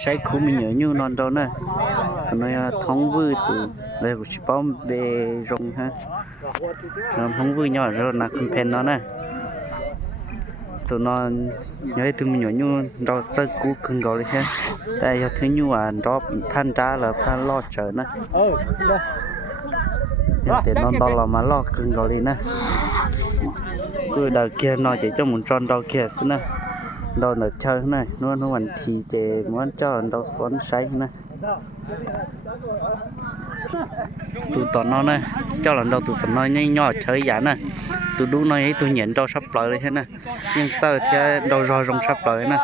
ใช้คุ้มมีอยู่นอนตอนน่ะตอนนี้ท้องวืดตูเลยกูสิป้อมเบรงฮะท้องวืดย่อเรานักคอมเพนเนาะน่ะตัวนอนย้ายถึงมีอยู่เราจะกูคึงก่อนเลยฮะแต่อย่าถึงอยู่รอบท่านจ้าแล้วท่านรอดเจอนะแต่นอนตอนเรามาลอกคึงก่อนเลยนะกูดาวเกียร์นอนจะเจ้าหมุนจอนดาวเกียร์นะดาวเหนือเชิงนะนวลวันทีเจม้วนเจ้าดาวสวนใช้นะtụi tao nó này cho lần đầu tụi tao nói nhảy nhỏ chơi giả nè tụi đu nói ấy tụi nhện đâu sắp lạiเลยhết nè nhưng sao thì đâu rồi rong sắp lại nè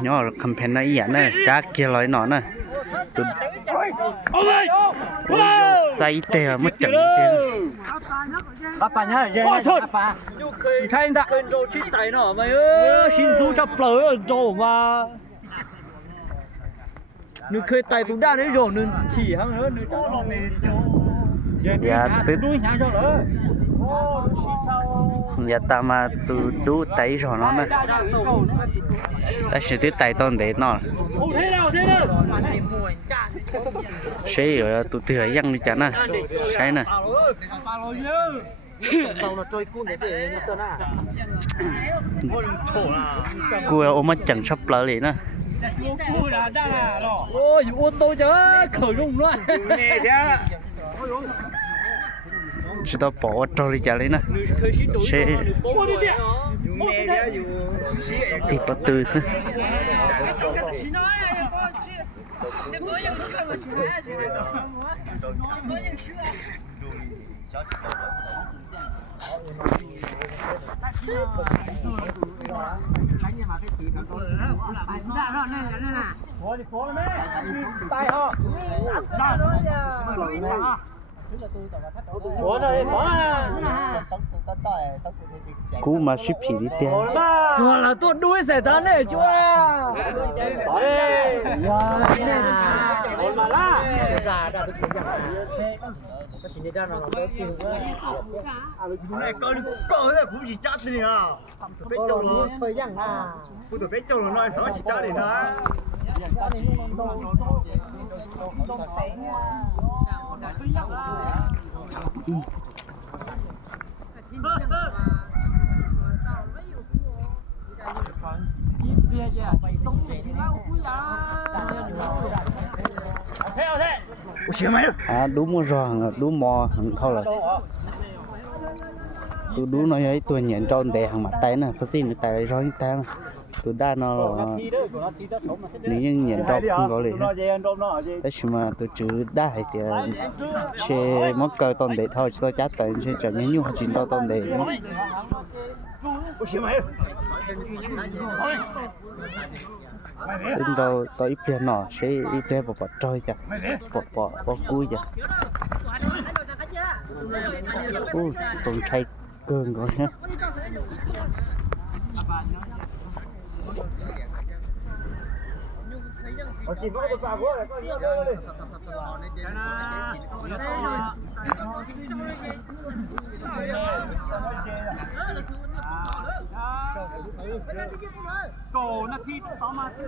nhỏ campaign này giả nè cá kia lại nó nè tụi say tè mất trận Apa nhá, apa? Thấy đã. Kênh rô chín tay nó mày ơi, xin chú sắp lại rồi mà. Nữ khơi tay tụi đa đấy rồi, nữ chỉ hăng hơn nữ dạ tụi dạ ta mà tụi đu tay rồi nó nè ta sẽ tụi tay toàn để nó sẽ rồi tụi thừa dân đi chán nè cái nè cua ôm mắt chẳng sắp lỡ liền nè ôi ô tô chứ khởi rung luôn chúng ta bỏ trôi đi chả lấy nè sẽ tìm bắt tư chứ cú mà ship chỉ đi tiền chúa là tôi đuôi sẽ tán này chúa này coi được coi là cũng chỉ chát đi à biết châu nó thời gian à cũng được biết châu nó nói nó chỉ chát đi nữa đúng mua giòn đúng mò thôi là tụi đú nói ấy tụi nhện tròn để hàng mặt tay nè sao xin tay roi tay nè tụi đa nó là nếu như nhện tròn không có liền đấy mà tụi chữ đa hay thì chơi món cờ toàn để thôi tôi chát tay chơi chẳng nhớ nhung chuyện to toàn để đến đâu tôi ít tiền nọ sẽ ít tiền bỏ trôi chả bỏ cúi chả còn thay cơn rồi nhá chỉ có được vào rồi cổ nó thi tao mà thi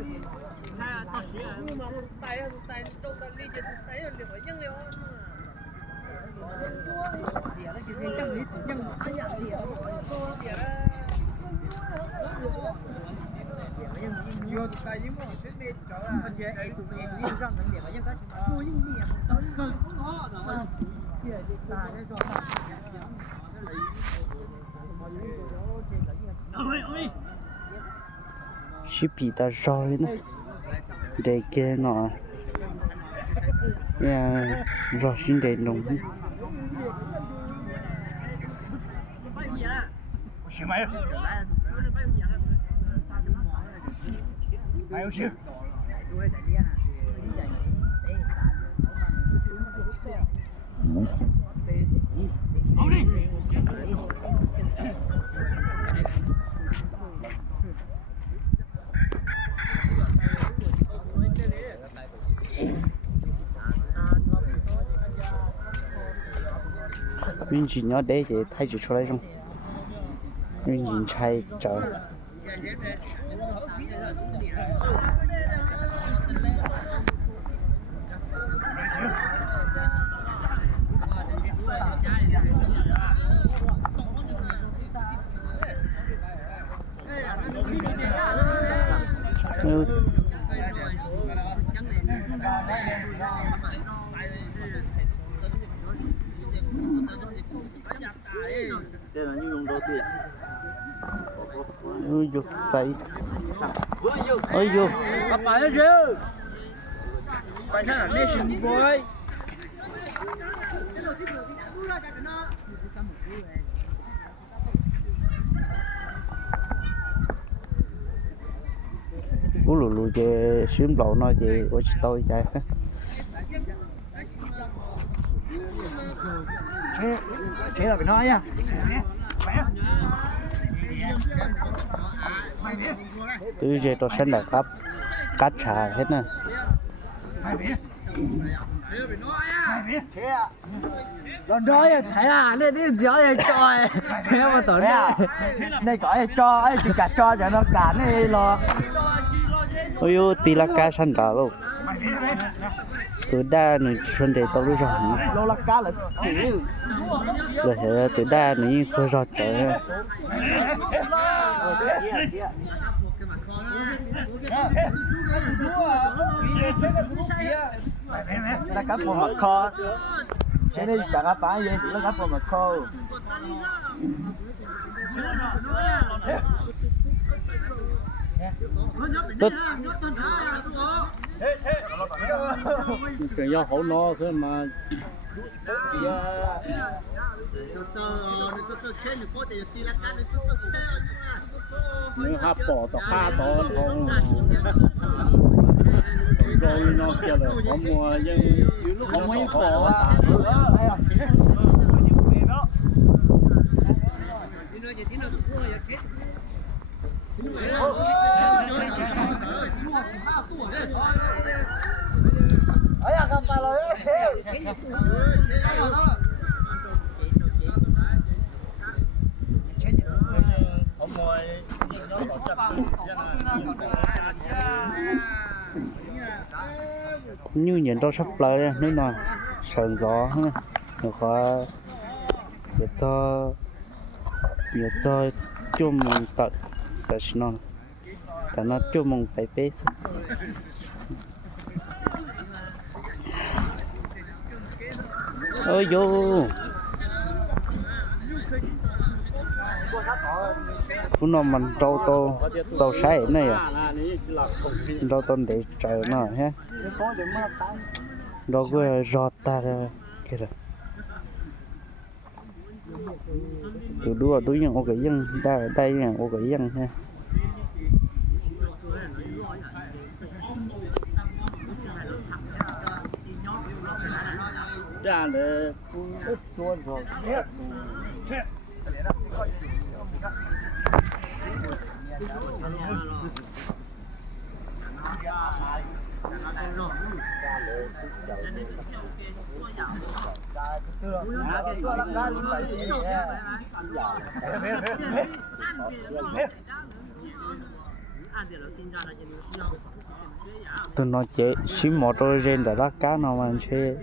ship bị ta roi nè để kia nọ rồi xin để nồng ai yêu siêu mình chỉ nhớ để thay chỉ cho lại trong mình nhìn trai trời Đây là như dùng đầu tiên. Ôi dục say. Ôi dục. Apa aja? Pasal nation boy. Ủa lù về xuyên lộ nó về ôi tôi chạy. Thế là phải nói nha. Từ về tôi sân đại cấp cắt trà hết nè. Còn nói thấy à, nên đi gió này trời. Thế mà tao đây. Đây gọi là cho ấy chỉ cả cho nó cả này lo. Ôi yo tì là cá sân đá luôn. Từ đa nó xuân để tao đi rồi. Lô là cá là kiểu. Rồi thế từ đa nó như sôi giọt trời. Là cá bò mặt kho. Thế nên cả cá bá vậy là cá bò mặt kho. Tốt. Cái do hổ no thôi mà. Nếu hấp bỏ tao pha tao không. Rồi nó kia là có mua nhưng không mấy bỏ. Như nhìn tôi sắp lời nên là sờn gió ha. Nó có giờ cho chua mong tận tại nó tại nó chua mong phải bế ôi vô phun nó mình trâu sấy này à trâu tôn để trời nó ha đó cái giọt ta kia rồi từ đua đối những cái dân đây là cái dân ha ra để Chuôn rồi. tụi nó chế xí một đôi trên để bắt cá nó mà chế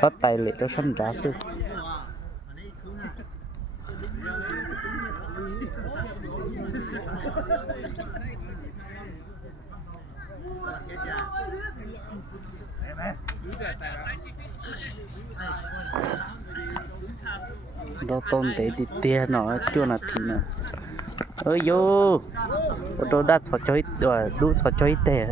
sát tay lệ nó xâm trả sư đó tôn tế đi tia nó chưa là thì nè ơi vô tôi đã sợ chơi rồi đủ sợ chơi tè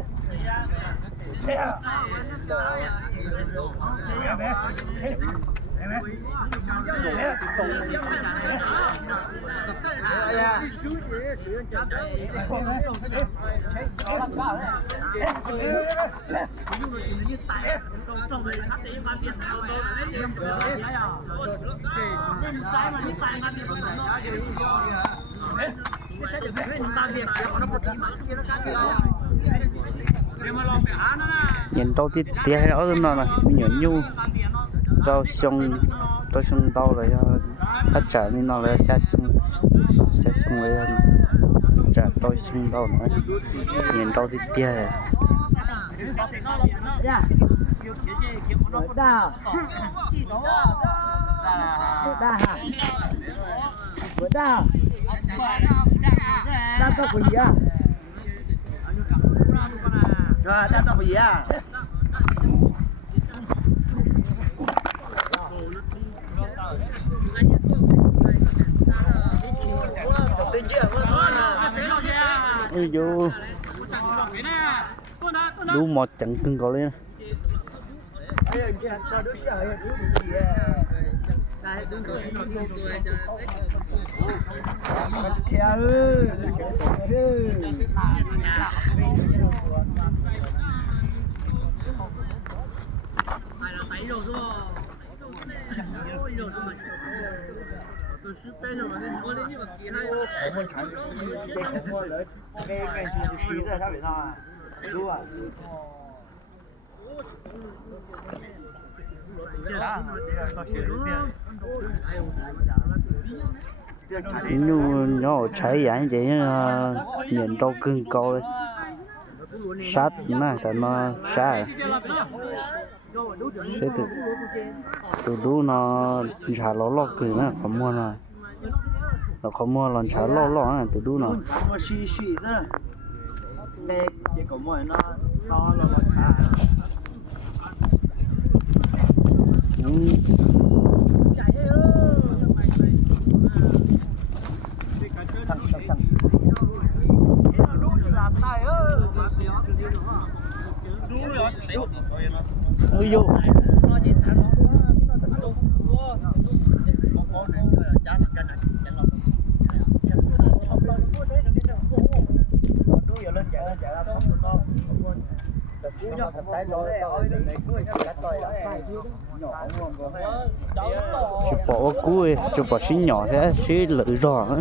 nhìn đâu thì tia hay ở nó này nhở nhu rau xong tao rồi phát trả nên nó là xa xong lấy trả tôi xung đâu nữa nhìn đâu thì tia rồi đa có gì à rồi ta tao gì à ôi vô đủ một trận cưng có lên nhu nhỏ cháy vậy vậy nhìn đâu cưng coi sát nè tại nó sát sẽ từ đu nó trả lo cười nè không mua nè nó không mua lần trả lo nè từ đu nó mua xì ra đây chỉ có mỗi nó to lo trả ôi vô chụp bỏ cúi chụp bỏ xí nhỏ thế xí lưỡi giò ấy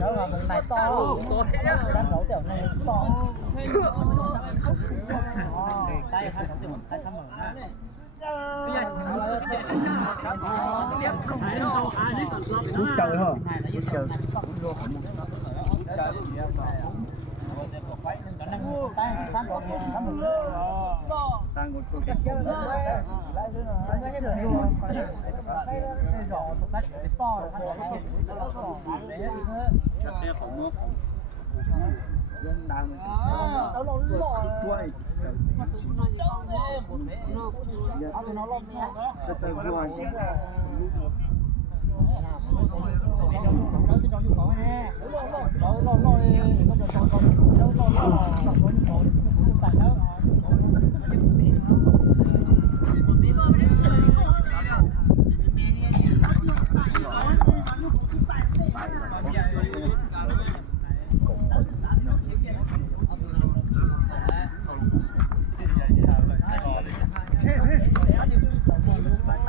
trời hả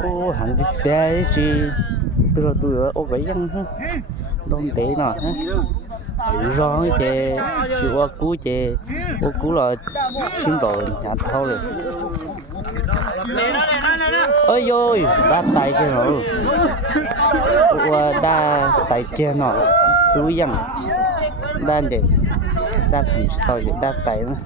ô hẳn đi té chứ tôi ở cái răng ha đông té nè gió chè chịu cú chè cú là xin rồi nhặt thâu rồi ơi rồi đá tay kia rồi đá tay kia nọ túi răng đá để đá thằng sau đá tay nữa